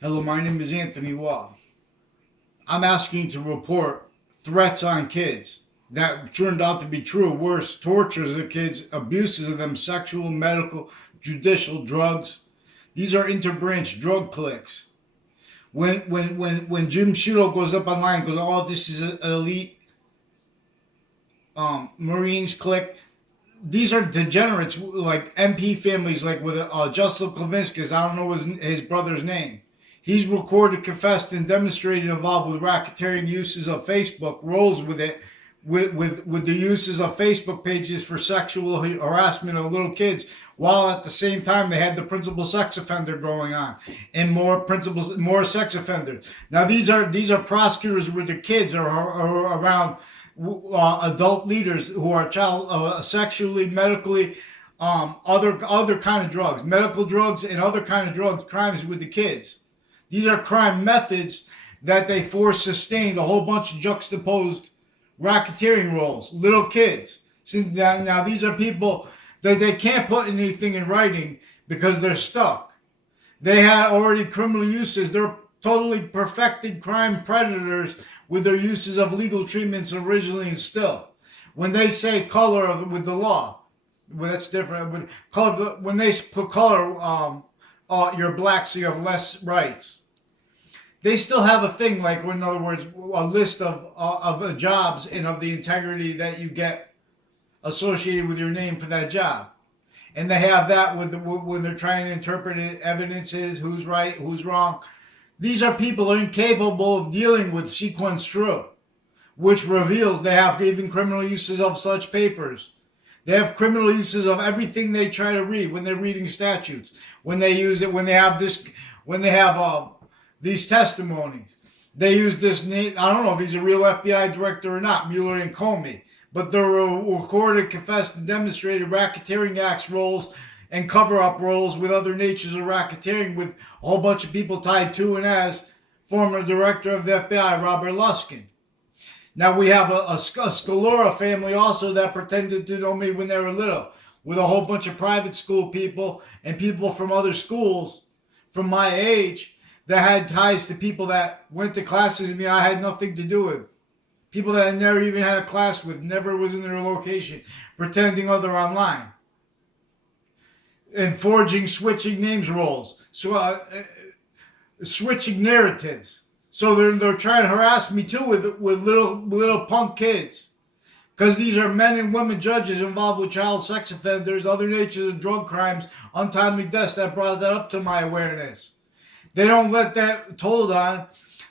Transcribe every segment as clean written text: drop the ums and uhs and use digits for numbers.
Hello, my name is Anthony Wall. I'm asking to report threats on kids that turned out to be true. Worse, tortures of kids, abuses of them, sexual, medical, judicial, drugs. These are interbranch drug cliques. When Jim Shudo goes up online, goes, "Oh, this is an elite Marines clique." These are degenerates, like MP families, like with Justin Klavinskas. I don't know his brother's name. He's recorded, confessed, and demonstrated involved with racketeering uses of Facebook, rolls with it, with the uses of Facebook pages for sexual harassment of little kids, while at the same time they had the principal sex offender going on, and more sex offenders. Now these are prosecutors with their kids or around adult leaders who are child sexually, medically, other kind of drugs, medical drugs, and other kind of drugs, crimes with the kids. These are crime methods that they force sustained a whole bunch of juxtaposed racketeering roles, little kids. See, now these are people that they can't put anything in writing because they're stuck. They had already criminal uses. They're totally perfected crime predators with their uses of legal treatments originally and still. When they say color with the law, well, that's different. When they put color, you're black, so you have less rights. They still have a thing like, in other words, a list of jobs and of the integrity that you get associated with your name for that job. And they have that when they're trying to interpret it, evidences, who's right, who's wrong. These are people incapable of dealing with sequence true, which reveals they have even criminal uses of such papers. They have criminal uses of everything they try to read when they're reading statutes. When they use it, when they have these testimonies. They use this name. I don't know if he's a real FBI director or not, Mueller and Comey, but they're recorded, confessed, and demonstrated racketeering acts roles and cover-up roles with other natures of racketeering with a whole bunch of people tied to and as former director of the FBI, Robert Luskin. Now we have a Scalora family also that pretended to know me when they were little, with a whole bunch of private school people and people from other schools from my age that had ties to people that went to classes with me I had nothing to do with. People that I never even had a class with, never was in their location, pretending other online. And forging, switching names roles. So switching narratives. So they're trying to harass me too with little punk kids, because these are men and women judges involved with child sex offenders, other natures of drug crimes, untimely deaths that brought that up to my awareness. They don't let that told on.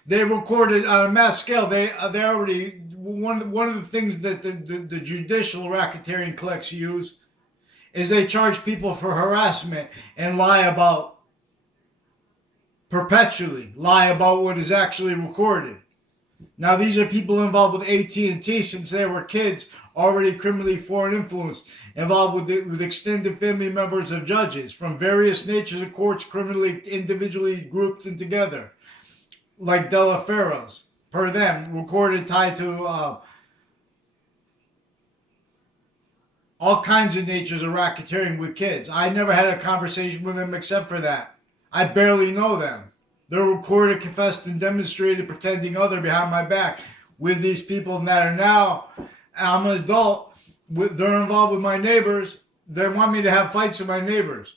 They recorded on a mass scale. They already one of the things that the judicial racketeering cliques use is they charge people for harassment and perpetually lie about what is actually recorded. Now these are people involved with AT&T since they were kids, already criminally foreign influence, involved with extended family members of judges from various natures of courts, criminally individually grouped and together, like Della Ferros, per them, recorded tied to all kinds of natures of racketeering with kids. I never had a conversation with them except for that. I barely know them. They're recorded, confessed, and demonstrated pretending other behind my back with these people that are now, I'm an adult, they're involved with my neighbors. They want me to have fights with my neighbors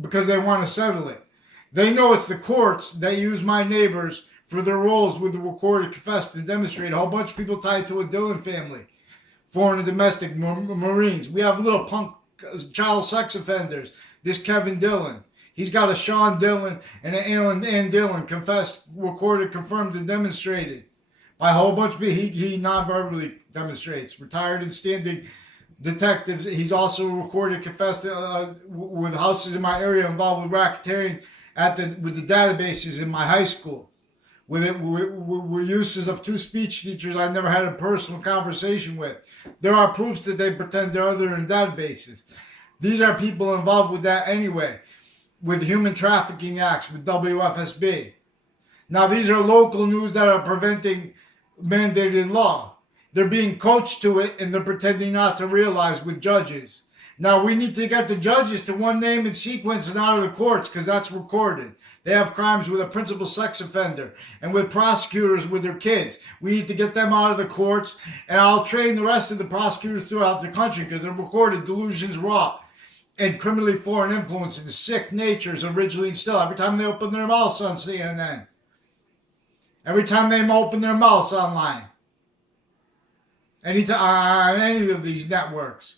because they want to settle it. They know it's the courts that use my neighbors for their roles with the recorded, confessed, and demonstrated. A whole bunch of people tied to a Dillon family, foreign and domestic Marines. We have little punk child sex offenders. This Kevin Dillon. He's got a Sean Dillon and an Ann Dillon confessed, recorded, confirmed, and demonstrated by a whole bunch of people. He non-verbally demonstrates. Retired and standing detectives. He's also recorded, confessed with houses in my area involved with racketeering with the databases in my high school. With uses of two speech teachers I never had a personal conversation with. There are proofs that they pretend they're other in databases. These are people involved with that anyway, with human trafficking acts, with WFSB. Now these are local news that are preventing mandated law. They're being coached to it and they're pretending not to realize with judges. Now we need to get the judges to one name and sequence and out of the courts because that's recorded. They have crimes with a principal sex offender and with prosecutors with their kids. We need to get them out of the courts, and I'll train the rest of the prosecutors throughout the country because they're recorded delusions raw and criminally foreign influence and sick natures originally instilled. Every time they open their mouths on CNN, every time they open their mouths online, anytime on any of these networks.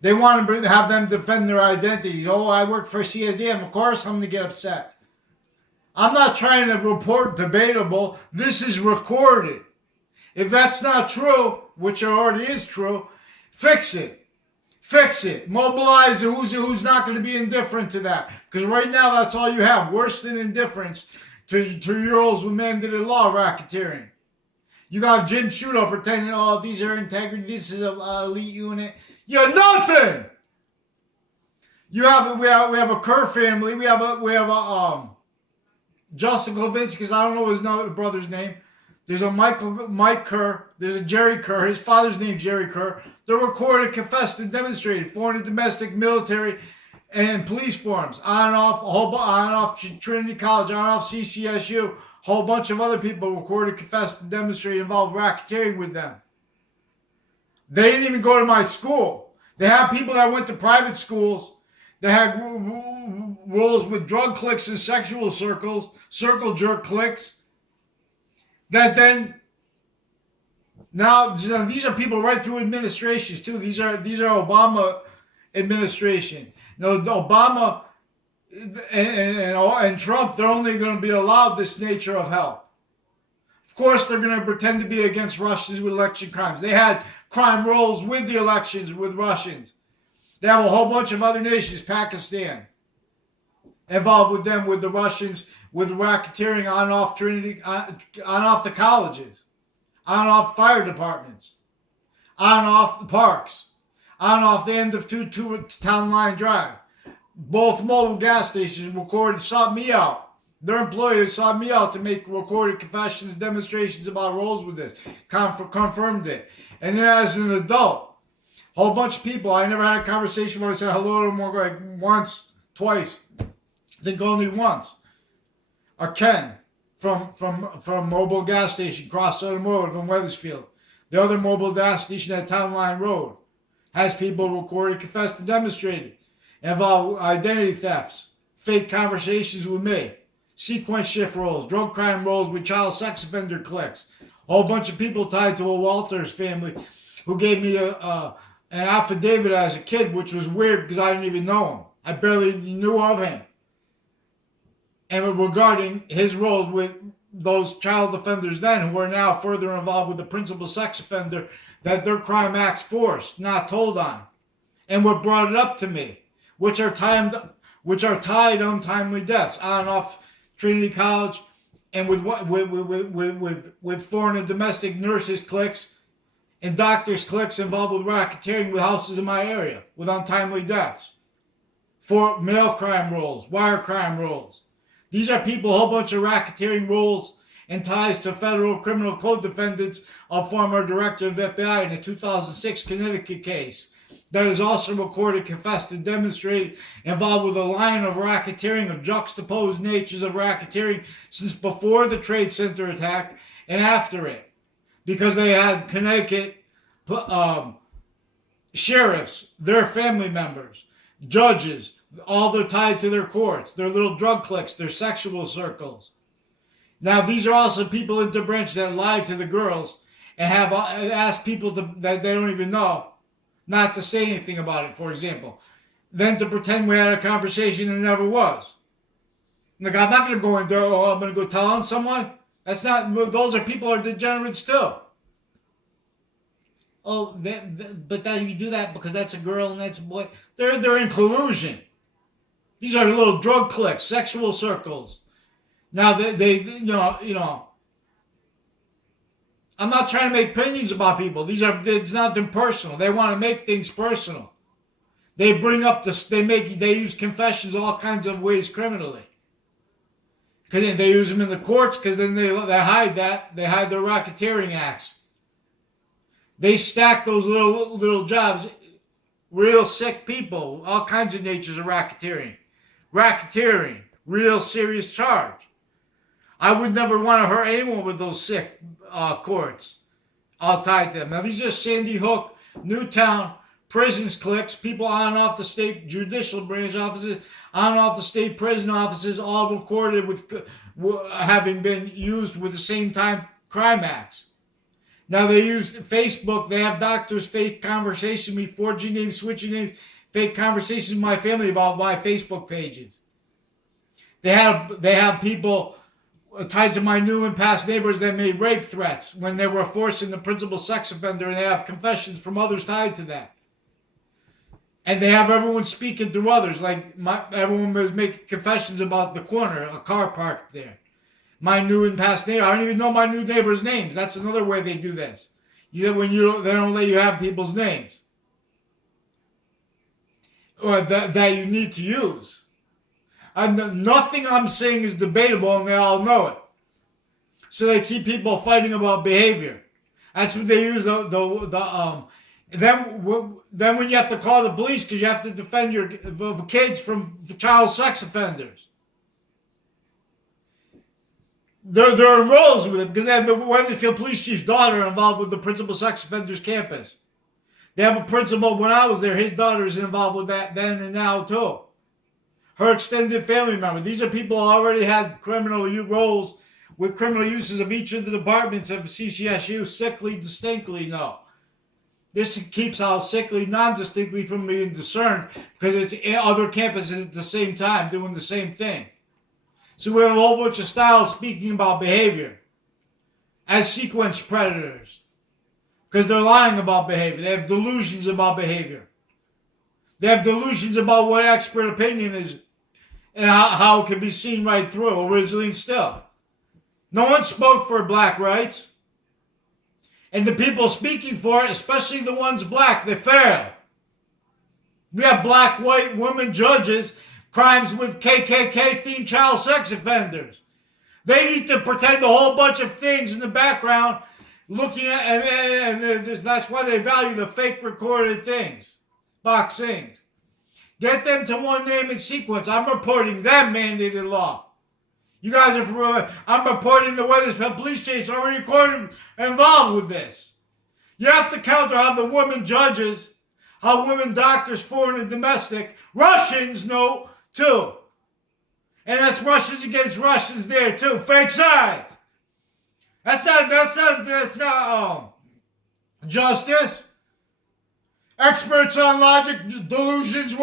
They want to have them defend their identities. Oh, I work for CNDM. Of course I'm going to get upset. I'm not trying to report debatable. This is recorded. If that's not true, which it already is true, fix it. Fix it. Mobilize who's not going to be indifferent to that. Because right now that's all you have. Worse than indifference to 2-year-olds with mandated law racketeering. You got Jim Sciutto pretending, oh, these are integrity. This is an elite unit. You're nothing. We have a Kerr family. We have a Justin Levinsky, because I don't know his brother's name. There's a Mike Kerr. There's a Jerry Kerr. His father's name Jerry Kerr. They're recorded, confessed, and demonstrated. Foreign and domestic military and police forums. On and off Trinity College, on and off CCSU. Whole bunch of other people recorded, confessed, and demonstrated involved racketeering with them. They didn't even go to my school. They have people that went to private schools. They had roles with drug cliques and sexual circle jerk cliques. That then, now these are people right through administrations too. These are Obama administration. Now Obama and Trump, they're only going to be allowed this nature of help. Of course, they're going to pretend to be against Russians with election crimes. They had crime rolls with the elections with Russians. They have a whole bunch of other nations, Pakistan, involved with them, with the Russians, with racketeering on and off Trinity, on and off the colleges, on and off fire departments, on and off the parks, on and off the end of two Town Line Drive. Both mobile gas stations recorded, sought me out. Their employers sought me out to make recorded confessions, demonstrations about roles with this, confirmed it. And then as an adult, a whole bunch of people, I never had a conversation where I said hello to them like once, twice. I think only once. Or Ken from Mobile Gas Station, Cross Automotive in Weathersfield. The other mobile gas station at Town Line Road has people recorded, confessed, and demonstrated. Involve identity thefts, fake conversations with me, sequence shift roles, drug crime roles with child sex offender cliques. A whole bunch of people tied to a Walters family who gave me an affidavit as a kid, which was weird because I didn't even know him. I barely knew of him. And regarding his roles with those child offenders then who are now further involved with the principal sex offender that their crime acts forced, not told on. And what brought it up to me, which are tied untimely deaths on and off Trinity College and with foreign and domestic nurses cliques and doctors cliques involved with racketeering with houses in my area with untimely deaths. For mail crime rolls, wire crime rolls. These are people, a whole bunch of racketeering roles and ties to federal criminal code defendants of former director of the FBI in a 2006 Connecticut case that is also recorded, confessed, and demonstrated involved with a line of racketeering, of juxtaposed natures of racketeering since before the Trade Center attack and after it. Because they had Connecticut sheriffs, their family members, judges, all they're tied to their courts, their little drug cliques, their sexual circles. Now, these are also people in the branch that lied to the girls and have asked people that they don't even know not to say anything about it, for example. Then to pretend we had a conversation and never was. Like, I'm not going to go into, I'm going to go tell on someone. That's not, those are people are degenerates too. Oh, but then you do that because that's a girl and that's a boy. They're in collusion. These are little drug cliques, sexual circles. Now I'm not trying to make opinions about people. It's nothing personal. They want to make things personal. They bring up they use confessions all kinds of ways criminally. Because they use them in the courts because then they hide that. They hide their racketeering acts. They stack those little jobs real sick people, all kinds of natures of racketeering. Racketeering, real serious charge. I would never want to hurt anyone with those sick courts all tied to them. Now, these are Sandy Hook, Newtown, prisons clicks, people on and off the state judicial branch offices, on and off the state prison offices, all recorded with having been used with the same time crime acts. Now they use Facebook. They have doctors fake conversations with me, forging names, switching names, fake conversations with my family about my Facebook pages. They have people tied to my new and past neighbors that made rape threats when they were forcing the principal sex offender, and they have confessions from others tied to that. And they have everyone speaking through others, like everyone was making confessions about the corner, a car parked there. My new and past neighbor. I don't even know my new neighbors' names. That's another way they do this. They don't let you have people's names, or that you need to use. Nothing I'm saying is debatable, and they all know it. So they keep people fighting about behavior. That's what they use. Then when you have to call the police because you have to defend your kids from child sex offenders. They're in roles with it because they have the Weatherfield Police Chief's daughter involved with the principal sex offenders campus. They have a principal. When I was there, his daughter is involved with that then and now too. Her extended family member. These are people who already had criminal roles with criminal uses of each of the departments of CCSU. Sickly, distinctly, no. This keeps how sickly, non-distinctly from being discerned because it's other campuses at the same time doing the same thing. So we have a whole bunch of styles speaking about behavior as sequence predators because they're lying about behavior. They have delusions about behavior. They have delusions about what expert opinion is and how it can be seen right through, originally and still. No one spoke for black rights. And the people speaking for it, especially the ones black, they failed. We have black, white, women judges, crimes with KKK-themed child sex offenders. They need to pretend a whole bunch of things in the background, looking at, and that's why they value the fake recorded things, box things. Get them to one name and sequence. I'm reporting them mandated law. You guys I'm reporting the Weathersfield Police Chiefs already recorded involved with this. You have to counter how the women judges, how women doctors, foreign and domestic, Russians know too. And that's Russians against Russians there too. Fake sides. That's not justice. Experts on logic, delusions,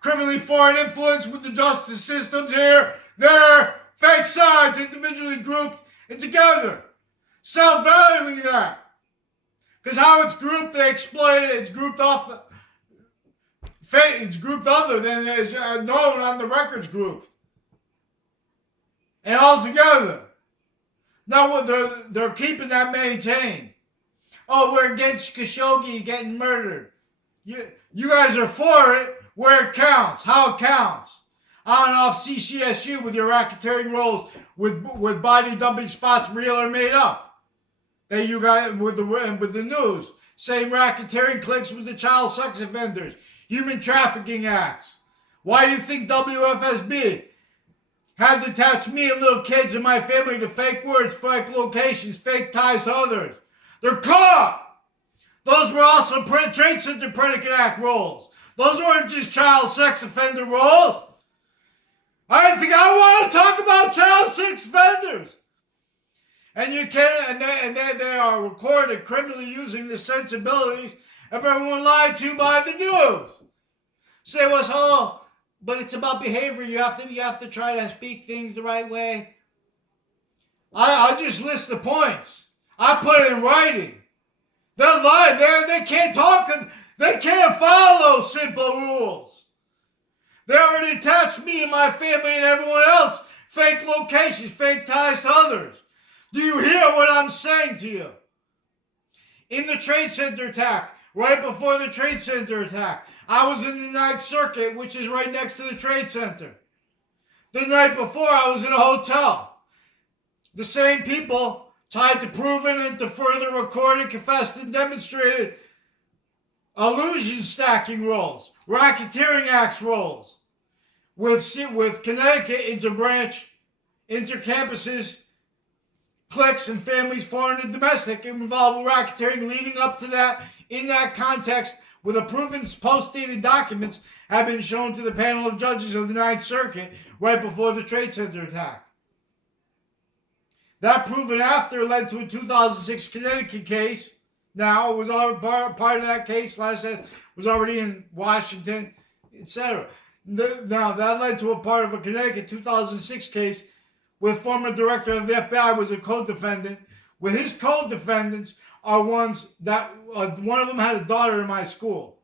criminally foreign influence with the justice systems here, there. Fake sides, individually grouped and together. Self-valuing that. Because how it's grouped, they exploit it. It's grouped off. It's grouped other than is known on the records group. And all together. Now they're keeping that maintained. Oh, we're against Khashoggi getting murdered. You guys are for it where it counts, how it counts. On and off CCSU with your racketeering roles with body dumping spots, real or made up. That you got with the news. Same racketeering clicks with the child sex offenders. Human trafficking acts. Why do you think WFSB had to attach me and little kids in my family to fake words, fake locations, fake ties to others? They're caught. Those were also Trade Center Predicate Act roles. Those weren't just child sex offender roles. I think I want to talk about child sex offenders. And you can, and they are recorded criminally using the sensibilities of everyone lied to by the news. Say what's but it's about behavior. You have to try to speak things the right way. I just list the points. I put it in writing. They're lying. They can't talk. They can't follow simple rules. They already attached me and my family and everyone else. Fake locations, fake ties to others. Do you hear what I'm saying to you? In the Trade Center attack, right before the Trade Center attack, I was in the Ninth Circuit, which is right next to the Trade Center. The night before, I was in a hotel. The same people tied to proven and to further recorded, confessed, and demonstrated illusion stacking rolls, racketeering acts rolls, with Connecticut interbranch, intercampuses, cliques, and families, foreign and domestic, involved with racketeering leading up to that. In that context, with a proven post-dated documents have been shown to the panel of judges of the Ninth Circuit right before the Trade Center attack. That proven after led to a 2006 Connecticut case. Now, it was all part of that case, was already in Washington, etc. Now, that led to a part of a Connecticut 2006 case with former director of the FBI was a co-defendant. With his co-defendants are ones that, one of them had a daughter in my school.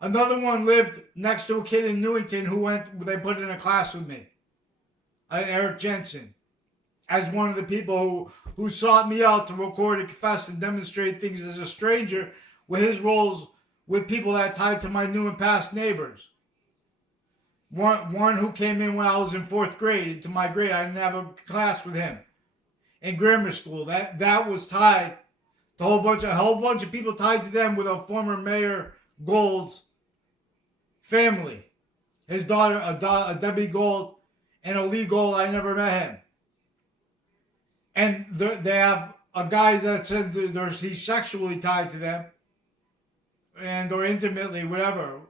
Another one lived next to a kid in Newington they put in a class with me. Eric Jensen. As one of the people who sought me out to record and confess and demonstrate things as a stranger with his roles with people that tied to my new and past neighbors. One who came in when I was in 4th grade into my grade. I didn't have a class with him. In grammar school. That was tied to a whole bunch of people tied to them with a former Mayor Gold's family. His daughter, a Debbie Gold, and a Lee Gold. I never met him. And they have a guy that said he's sexually tied to them, or intimately, whatever.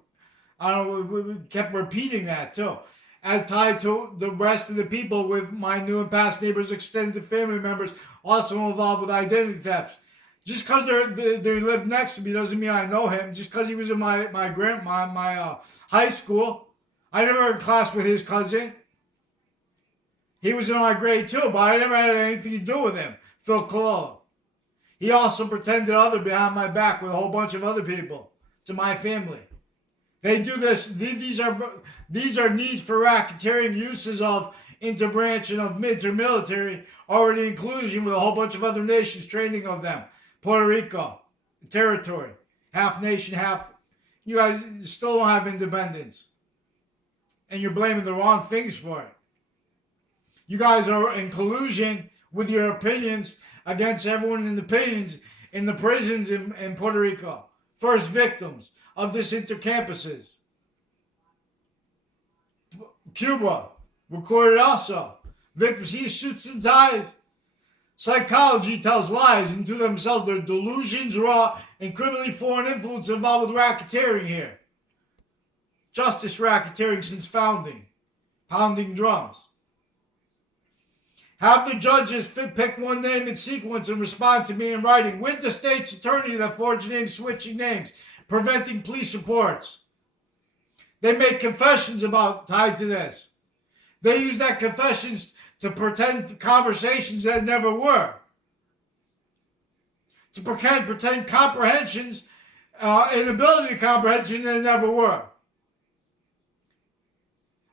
I don't know. We kept repeating that too, as tied to the rest of the people with my new and past neighbors, extended family members, also involved with identity theft. Just because they live next to me doesn't mean I know him. Just because he was in my high school, I never had a class with his cousin. He was in my grade too, but I never had anything to do with him. Phil Cololo. He also pretended other behind my back with a whole bunch of other people to my family. They do this. These are needs for racketeering, uses of interbranch and of intermilitary, already inclusion with a whole bunch of other nations, training of them. Puerto Rico, territory, half nation, half. You guys still don't have independence, and you're blaming the wrong things for it. You guys are in collusion with your opinions against everyone in the prisons in Puerto Rico. First victims of this intercampuses. Cuba, recorded also. Victims see suits and ties. Psychology tells lies into themselves. Their delusions, raw, and criminally foreign influence involved with racketeering here. Justice racketeering since founding. Pounding drums. Have the judges pick one name in sequence and respond to me in writing with the state's attorney that forged names, switching names, preventing police reports. They make confessions tied to this. They use that confessions to pretend conversations that never were. To pretend comprehensions, inability to comprehension that never were.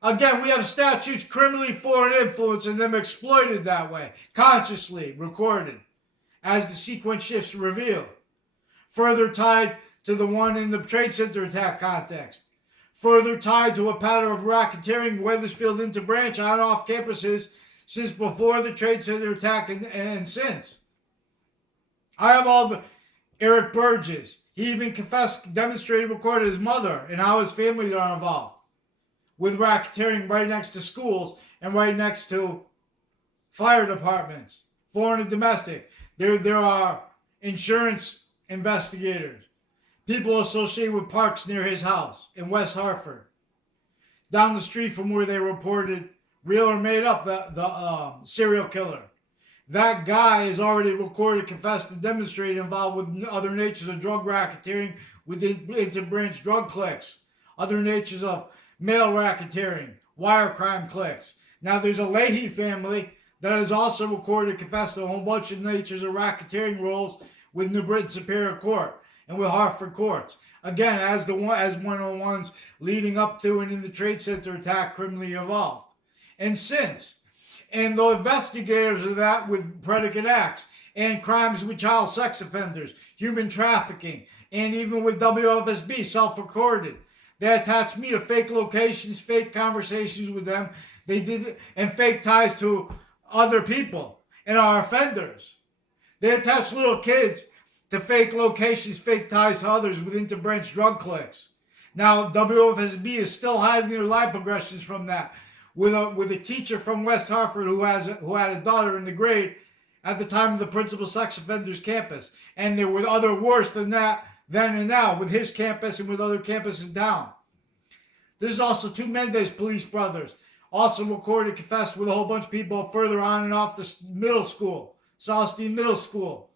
Again, we have statutes criminally foreign influence and them exploited that way, consciously recorded, as the sequence shifts reveal. Further tied to the one in the Trade Center attack context. Further tied to a pattern of racketeering Weathersfield interbranch on off campuses since before the Trade Center attack and since. I have all the Eric Burgess. He even confessed, demonstrated, recorded his mother and how his family are involved with racketeering right next to schools and right next to fire departments, foreign and domestic. There are insurance investigators, people associated with parks near his house in West Hartford, down the street from where they reported real or made up the serial killer. That guy is already recorded, confessed, and demonstrated involved with other natures of drug racketeering within interbranch drug cliques, other natures of mail racketeering, wire crime cliques. Now there's a Leahy family that is also recorded, confessed a whole bunch of natures of racketeering roles with New Britain Superior Court and with Hartford courts. Again, as one of the ones leading up to and in the Trade Center attack criminally involved. And since. And the investigators of that with predicate acts and crimes with child sex offenders, human trafficking, and even with WFSB, self-recorded. They attached me to fake locations, fake conversations with them. They did, and fake ties to other people and our offenders. They attached little kids to fake locations, fake ties to others with interbranch drug cliques. Now, WFSB is still hiding their life progressions from that. With a teacher from West Hartford who had a daughter in the grade at the time of the principal sex offenders campus. And there were other worse than that then and now with his campus and with other campuses in town. There's also two Mendez police brothers, also recorded confessed with a whole bunch of people further on and off the middle school, Southstein Middle School,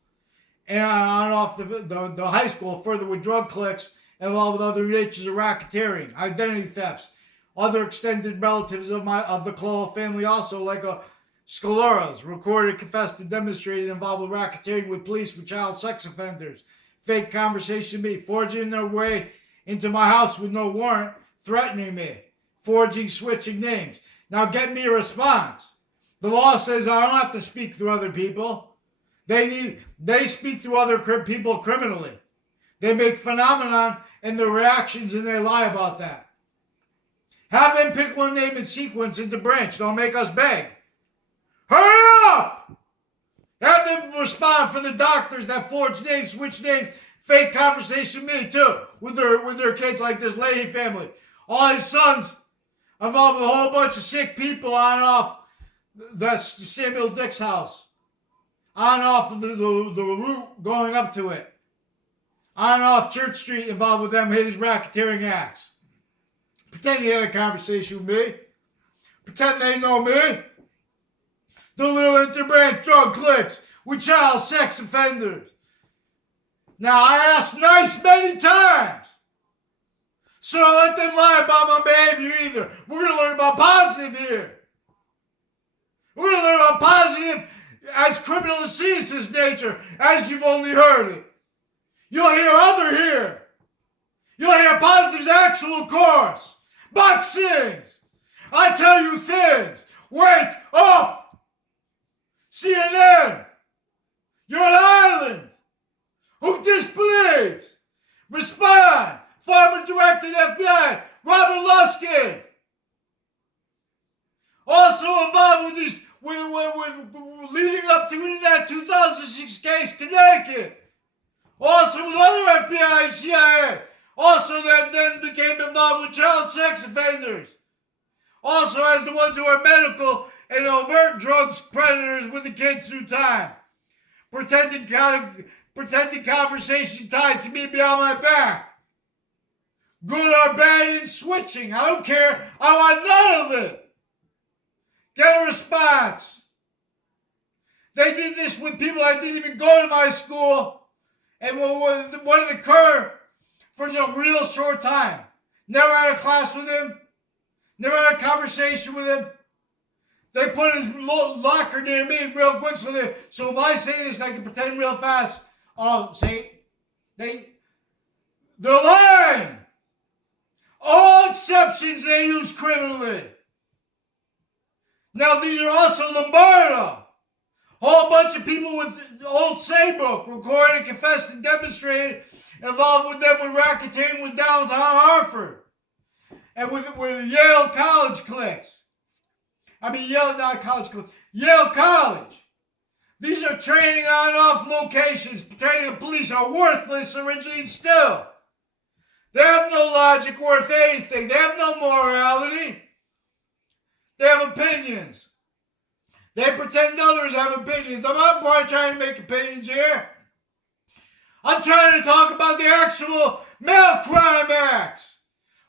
and on and off the high school, further with drug cliques involved with other natures of racketeering, identity thefts, other extended relatives of the Clough family also, like Scaloras, recorded, confessed, and demonstrated involved with racketeering with police with child sex offenders, fake conversation with me, forging their way into my house with no warrant, threatening me, forging, switching names. Now get me a response. The law says I don't have to speak through other people. They speak through other people criminally. They make phenomenon in their reactions and they lie about that. Have them pick one name in sequence into branch. Don't make us beg. Hurry up! Have them respond for the doctors that forge names, switch names, fake conversation me too, with their kids like this Leahy family. All his sons involved with a whole bunch of sick people on and off the Samuel Dick's house. On and off the route going up to it. On and off Church Street involved with them his racketeering acts. Pretend he had a conversation with me. Pretend they know me. The little interbranch drug cliques with child sex offenders. Now I asked nice many times. So don't let them lie about my behavior either. We're going to learn about positive here. We're going to learn about positive as criminal and serious nature as you've only heard it. You'll hear other here. You'll hear positive's actual course. Boxings. I tell you things. Wake up. CNN. You're an island. Who disbelieves? Respond. Former Director of the FBI, Robert Luskin. Also involved with leading up to that 2006 case, Connecticut. Also with other FBI and CIA. Also that then became involved with child sex offenders. Also as the ones who are medical and overt drugs predators with the kids through time. Pretending conversation ties to me behind my back. Good or bad in switching. I don't care. I want none of it. Get a response. They did this with people that didn't even go to my school. And what did occur for some real short time. Never had a class with him. Never had a conversation with him. They put his locker near me real quick so if I say this, I can pretend real fast. Oh, they're lying. All exceptions they use criminally. Now these are also Lombardo. Whole bunch of people with Old Saybrook recorded, confessed, and demonstrated involved with them with racketeering with downtown Hartford. And with Yale College cliques. Yale College. These are training on and off locations. Training of police are worthless originally and still. They have no logic worth anything. They have no morality. They have opinions. They pretend others have opinions. I'm not trying to make opinions here. I'm trying to talk about the actual male crime acts.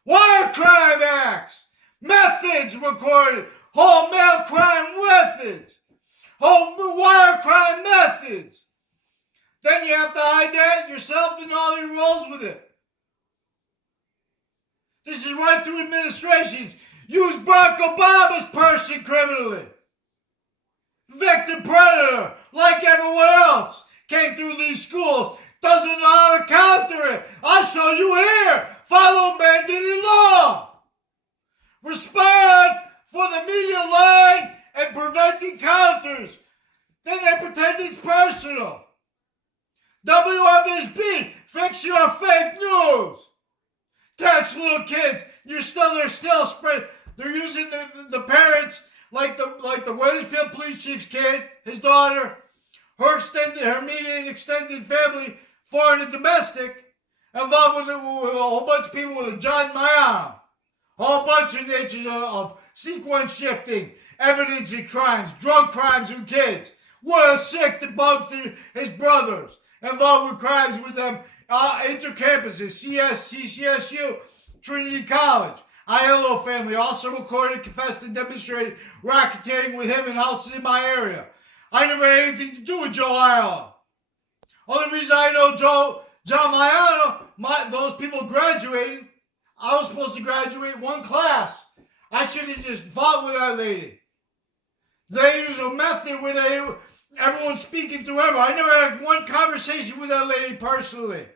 Wire crime acts. Methods recorded. Whole male crime methods. Whole wire crime methods. Then you have to identify yourself and all your roles with it. This is right through administrations. Use Barack Obama's person criminally. Victim predator, like everyone else, came through these schools. Doesn't know how to counter it. I'll show you here. Follow mandated law. Respond for the media lying and preventing counters. Then they pretend it's personal. WFSB, fix your fake news. Catch little kids. They're still spread. They're using the parents like the Wethersfield police chief's kid, his daughter, her immediate extended family foreign and domestic, involved with a whole bunch of people with a John Mayano. A whole bunch of natures of sequence shifting, evidence in crimes, drug crimes with kids. What a sick about his brothers involved with crimes with them intercampuses, CCSU, Trinity College. Aiello family also recorded, confessed, and demonstrated racketeering with him in houses in my area. I never had anything to do with Joe Aiello. Only reason I know John Maiano, those people graduated. I was supposed to graduate one class. I should have just fought with that lady. They use a method where everyone's speaking to everyone. I never had one conversation with that lady personally.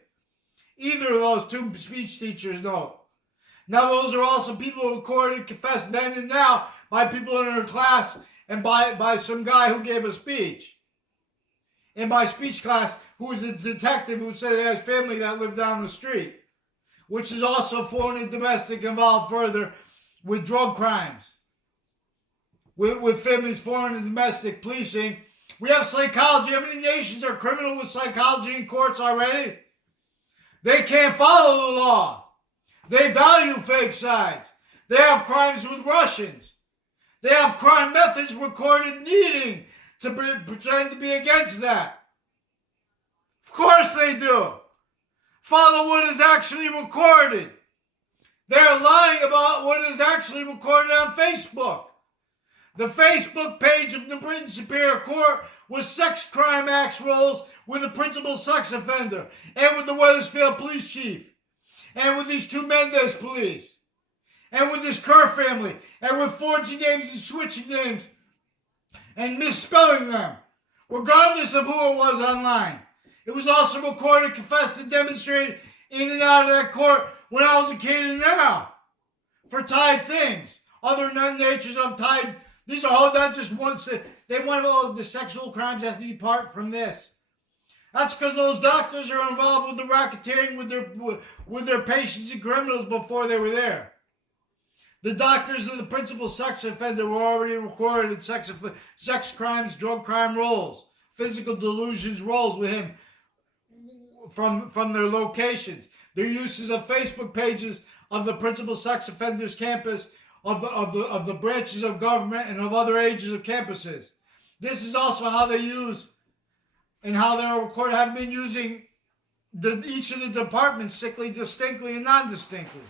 Either of those two speech teachers, no. Now those are also people who recorded, confessed then and now by people in her class and by some guy who gave a speech. In my speech class, who was a detective who said he has family that lived down the street, which is also foreign and domestic involved further with drug crimes. With families, foreign and domestic policing. We have psychology. How many nations are criminal with psychology in courts already? They can't follow the law. They value fake sides. They have crimes with Russians. They have crime methods recorded needing to pretend to be against that. Of course they do. Follow what is actually recorded. They're lying about what is actually recorded on Facebook. The Facebook page of the Britain Superior Court was sex crime acts rolls with the principal sex offender and with the Wethersfield police chief and with these two Mendez police and with this Kerr family and with forging names and switching names and misspelling them, regardless of who it was online. It was also recorded, confessed, and demonstrated in and out of that court when I was a kid and now for tied things. Other natures of tied. These are all not just one. They want all the sexual crimes have to be part from this. That's because those doctors are involved with the racketeering with their patients and criminals before they were there. The doctors of the principal sex offender were already recorded in sex crimes, drug crime roles, physical delusions roles with him from their locations. Their uses of Facebook pages of the principal sex offenders campus, of the branches of government and of other ages of campuses. This is also how they use and how they're recorded, have been using each of the departments distinctly and non-distinctly.